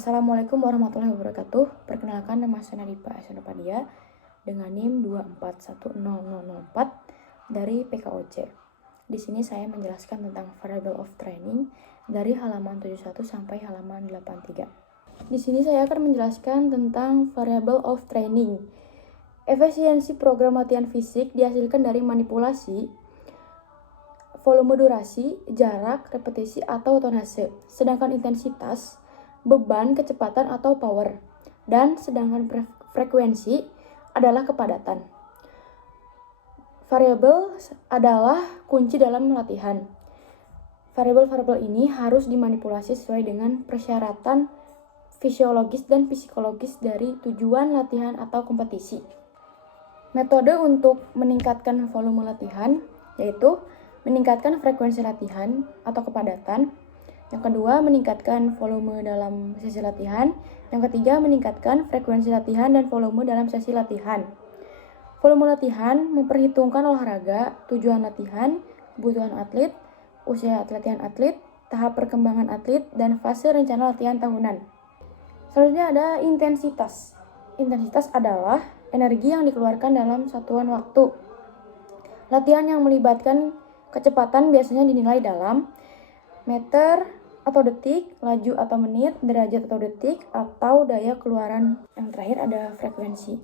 Assalamualaikum warahmatullahi wabarakatuh. Perkenalkan, nama saya Nadipa Esenopadia dengan NIM 2410004 dari PKOC. Di sini saya menjelaskan tentang variable of training dari halaman 71 sampai halaman 83. Di sini saya akan menjelaskan tentang variable of training. Efisiensi program latihan fisik dihasilkan dari manipulasi volume, durasi, jarak, repetisi, atau tonase. Sedangkan intensitas, beban, kecepatan, atau power. Dan sedangkan frekuensi adalah kepadatan. Variabel adalah kunci dalam latihan. Variabel-variabel ini harus dimanipulasi sesuai dengan persyaratan fisiologis dan psikologis dari tujuan latihan atau kompetisi. Metode untuk meningkatkan volume latihan yaitu meningkatkan frekuensi latihan atau kepadatan. Yang kedua, meningkatkan volume dalam sesi latihan. Yang ketiga, meningkatkan frekuensi latihan dan volume dalam sesi latihan. Volume latihan memperhitungkan olahraga, tujuan latihan, kebutuhan atlet, usia latihan atlet, tahap perkembangan atlet, dan fase rencana latihan tahunan. Selanjutnya ada intensitas. Intensitas adalah energi yang dikeluarkan dalam satuan waktu. Latihan yang melibatkan kecepatan biasanya dinilai dalam meter atau detik, laju atau menit, derajat atau detik, atau daya keluaran. Yang terakhir ada frekuensi.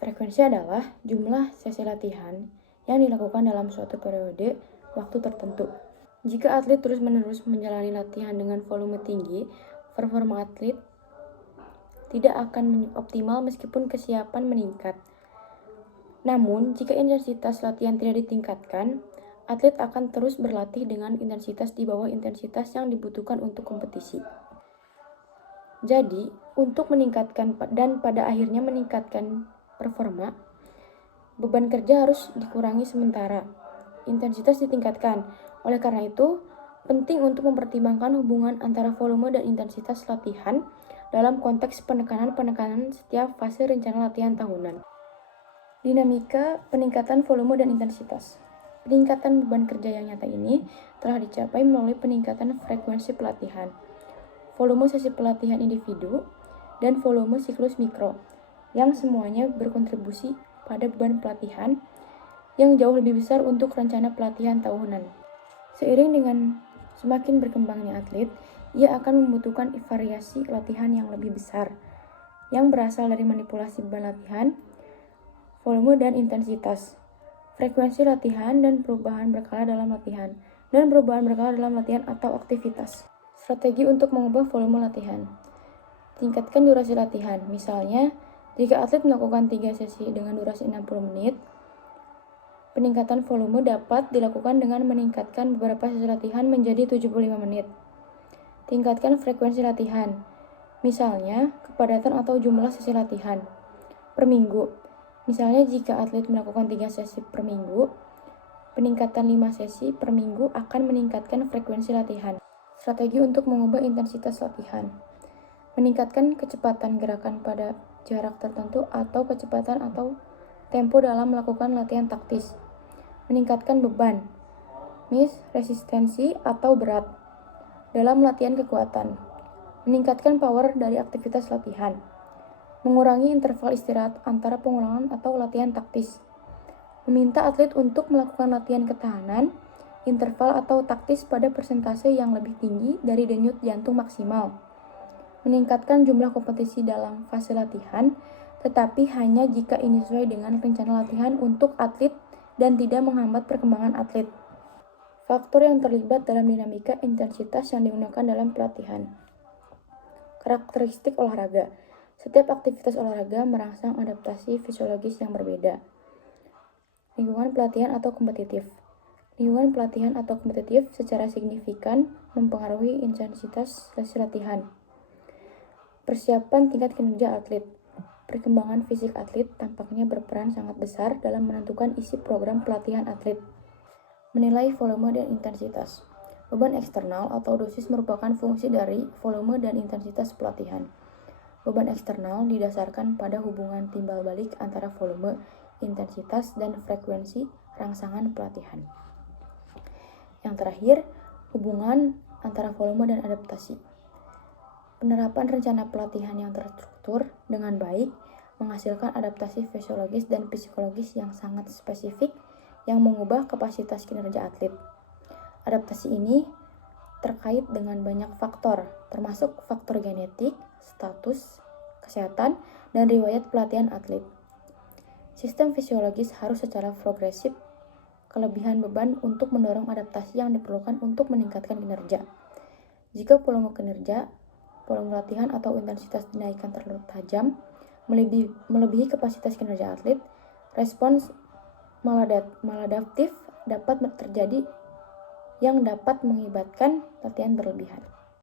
Frekuensi adalah jumlah sesi latihan yang dilakukan dalam suatu periode waktu tertentu. Jika atlet terus-menerus menjalani latihan dengan volume tinggi, performa atlet tidak akan optimal meskipun kesiapan meningkat. Namun, jika intensitas latihan tidak ditingkatkan, atlet akan terus berlatih dengan intensitas di bawah intensitas yang dibutuhkan untuk kompetisi. Jadi, untuk meningkatkan dan pada akhirnya meningkatkan performa, beban kerja harus dikurangi sementara, intensitas ditingkatkan. Oleh karena itu, penting untuk mempertimbangkan hubungan antara volume dan intensitas latihan dalam konteks penekanan-penekanan setiap fase rencana latihan tahunan. Dinamika peningkatan volume dan intensitas. Peningkatan beban kerja yang nyata ini telah dicapai melalui peningkatan frekuensi pelatihan, volume sesi pelatihan individu, dan volume siklus mikro, yang semuanya berkontribusi pada beban pelatihan yang jauh lebih besar untuk rencana pelatihan tahunan. Seiring dengan semakin berkembangnya atlet, ia akan membutuhkan variasi latihan yang lebih besar, yang berasal dari manipulasi beban latihan, volume dan intensitas, frekuensi latihan, dan perubahan berkala dalam latihan, atau aktivitas. Strategi untuk mengubah volume latihan. Tingkatkan durasi latihan. Misalnya, jika atlet melakukan 3 sesi dengan durasi 60 menit, peningkatan volume dapat dilakukan dengan meningkatkan beberapa sesi latihan menjadi 75 menit. Tingkatkan frekuensi latihan. Misalnya, kepadatan atau jumlah sesi latihan per minggu. Misalnya, jika atlet melakukan 3 sesi per minggu, peningkatan 5 sesi per minggu akan meningkatkan frekuensi latihan. Strategi untuk mengubah intensitas latihan. Meningkatkan kecepatan gerakan pada jarak tertentu atau kecepatan atau tempo dalam melakukan latihan taktis. Meningkatkan beban, resistensi atau berat dalam latihan kekuatan. Meningkatkan power dari aktivitas latihan. Mengurangi interval istirahat antara pengulangan atau latihan taktis. Meminta atlet untuk melakukan latihan ketahanan, interval atau taktis pada persentase yang lebih tinggi dari denyut jantung maksimal. Meningkatkan jumlah kompetisi dalam fase latihan, tetapi hanya jika ini sesuai dengan rencana latihan untuk atlet dan tidak menghambat perkembangan atlet. Faktor yang terlibat dalam dinamika intensitas yang digunakan dalam pelatihan. Karakteristik olahraga. Setiap aktivitas olahraga merangsang adaptasi fisiologis yang berbeda. Lingkungan pelatihan atau kompetitif. Lingkungan pelatihan atau kompetitif secara signifikan mempengaruhi intensitas sesi latihan. Persiapan tingkat kinerja atlet. Perkembangan fisik atlet tampaknya berperan sangat besar dalam menentukan isi program pelatihan atlet. Menilai volume dan intensitas. Beban eksternal atau dosis merupakan fungsi dari volume dan intensitas pelatihan. Beban eksternal didasarkan pada hubungan timbal balik antara volume, intensitas, dan frekuensi rangsangan pelatihan. Yang terakhir, hubungan antara volume dan adaptasi. Penerapan rencana pelatihan yang terstruktur dengan baik menghasilkan adaptasi fisiologis dan psikologis yang sangat spesifik yang mengubah kapasitas kinerja atlet. Adaptasi ini terkait dengan banyak faktor, termasuk faktor genetik, status, kesehatan, dan riwayat pelatihan atlet. Sistem fisiologis harus secara progresif kelebihan beban untuk mendorong adaptasi yang diperlukan untuk meningkatkan kinerja. Jika volume latihan atau intensitas dinaikkan terlalu tajam, melebihi kapasitas kinerja atlet, respons maladaptif dapat terjadi yang dapat mengakibatkan latihan berlebihan.